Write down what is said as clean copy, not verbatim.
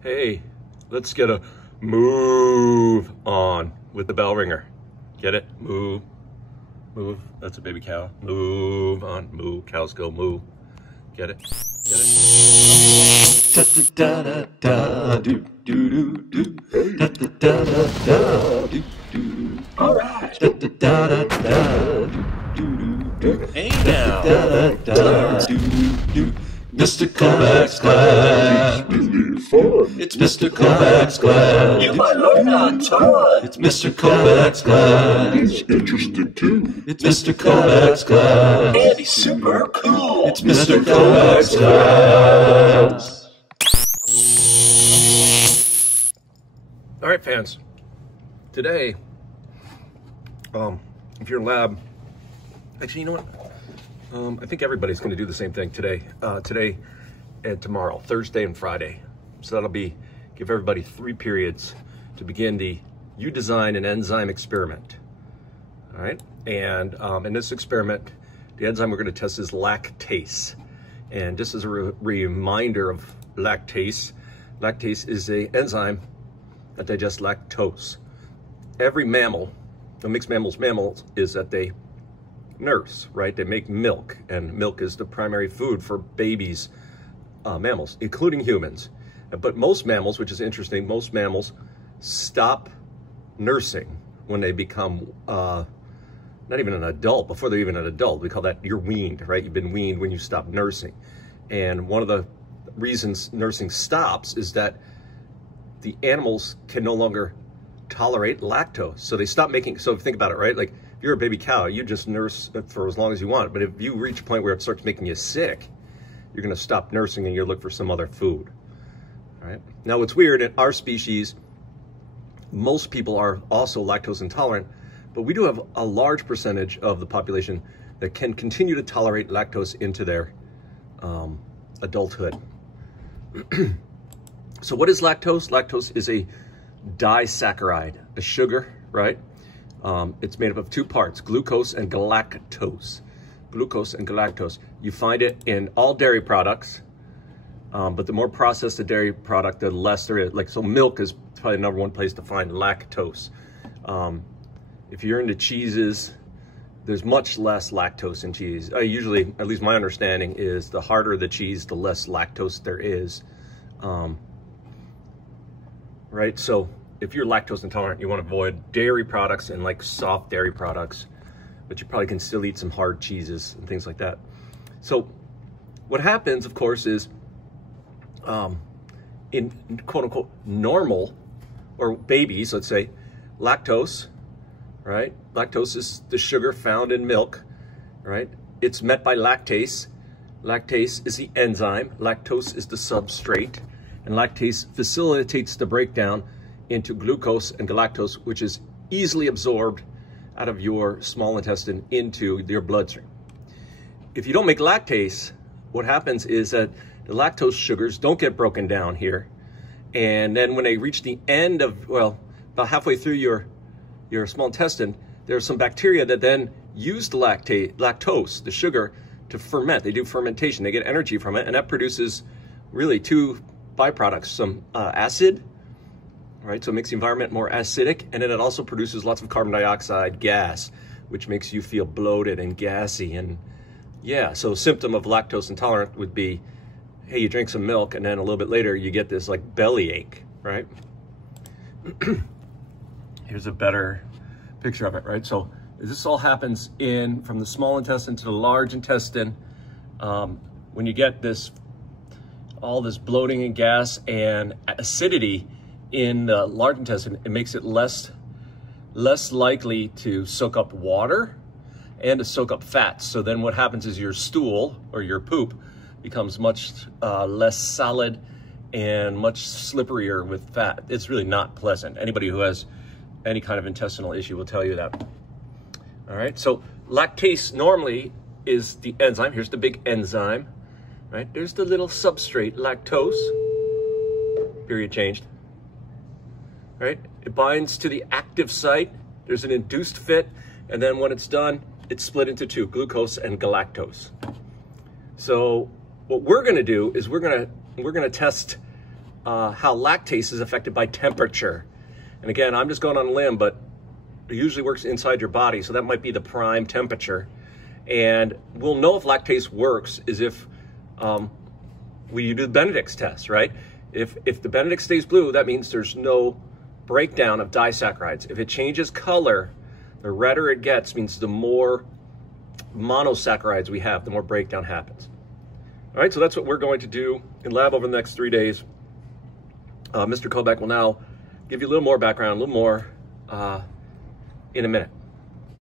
Hey, let's get a move on with the Bellringer. Get it? Move, move. That's a baby cow. Move on, move. Cows go moo. Get it? Get it? Da da da da do do do do. Da da da da do do. All right. Da da da da do do do. Hey now. Da da da do do. Mr. Kovacs class. It's Mr. Kovacs class. You might learn a ton. It's Mr. Kovacs class. He's interested too. It's Mr. Kovacs class. And he's super cool. It's Mr. Kovacs class. All right, fans. Today, if you're in lab, actually, you know what? I think everybody's going to do the same thing today. Today and tomorrow, Thursday and Friday. So that'll be, give everybody 3 periods to begin the You Design an Enzyme experiment. All right? And in this experiment, the enzyme we're going to test is lactase. And just as a reminder of lactase, lactase is an enzyme that digests lactose. Every mammal, what makes mammals is that they nurse, right? They make milk, and milk is the primary food for babies, mammals, including humans. But most mammals, which is interesting, most mammals stop nursing when they become not even an adult, before they're even an adult. We call that, you're weaned, right? You've been weaned when you stop nursing. And one of the reasons nursing stops is that the animals can no longer tolerate lactose. So they stop making, so think about it, right? Like, if you're a baby cow, you just nurse for as long as you want. But if you reach a point where it starts making you sick, you're going to stop nursing and you'll look for some other food. All right. Now, what's weird, in our species, most people are also lactose intolerant, but we do have a large percentage of the population that can continue to tolerate lactose into their adulthood. So what is lactose? Lactose is a disaccharide, a sugar, right? It's made up of 2 parts, glucose and galactose. Glucose and galactose. You find it in all dairy products, but the more processed the dairy product, the less there is. Like, so milk is probably the #1 place to find lactose. If you're into cheeses, there's much less lactose in cheese. Usually, at least my understanding is, the harder the cheese, the less lactose there is. Right, so if you're lactose intolerant, you want to avoid dairy products and like soft dairy products, but you probably can still eat some hard cheeses and things like that. So what happens, of course, is in quote unquote normal, or babies, let's say, lactose, right? Lactose is the sugar found in milk, right? It's met by lactase. Lactase is the enzyme. Lactose is the substrate. And lactase facilitates the breakdown into glucose and galactose, which is easily absorbed out of your small intestine into your bloodstream. If you don't make lactase, what happens is that the lactose sugars don't get broken down here. And then when they reach the end of, well, about halfway through your small intestine, there's some bacteria that then use the lactose, the sugar, to ferment. They do fermentation. They get energy from it, and that produces really 2 byproducts, some acid, right? So it makes the environment more acidic, and then it also produces lots of carbon dioxide gas, which makes you feel bloated and gassy. And yeah, so a symptom of lactose intolerant would be, hey, you drink some milk, and then a little bit later you get this like belly ache, right? Here's a better picture of it, right? So this all happens from the small intestine to the large intestine. When you get all this bloating and gas and acidity in the large intestine, it makes it less likely to soak up water and to soak up fats. So then what happens is your stool or your poop becomes much less solid and much slipperier with fat. It's really not pleasant. Anybody who has any kind of intestinal issue will tell you that. All right, so lactase normally is the enzyme. Here's the big enzyme. Right, there's the little substrate, lactose, period changed, right? It binds to the active site, there's an induced fit, and then when it's done, it's split into 2, glucose and galactose. So what we're gonna do is we're gonna test how lactase is affected by temperature. And again, I'm just going on a limb, but it usually works inside your body, so that might be the prime temperature. And we'll know if lactase works is if we do the Benedict's test, right? If the Benedict stays blue, that means there's no breakdown of disaccharides. If it changes color, the redder it gets means the more monosaccharides we have, the more breakdown happens. All right, so that's what we're going to do in lab over the next 3 days. Mr. Kovac will now give you a little more background, a little more in a minute.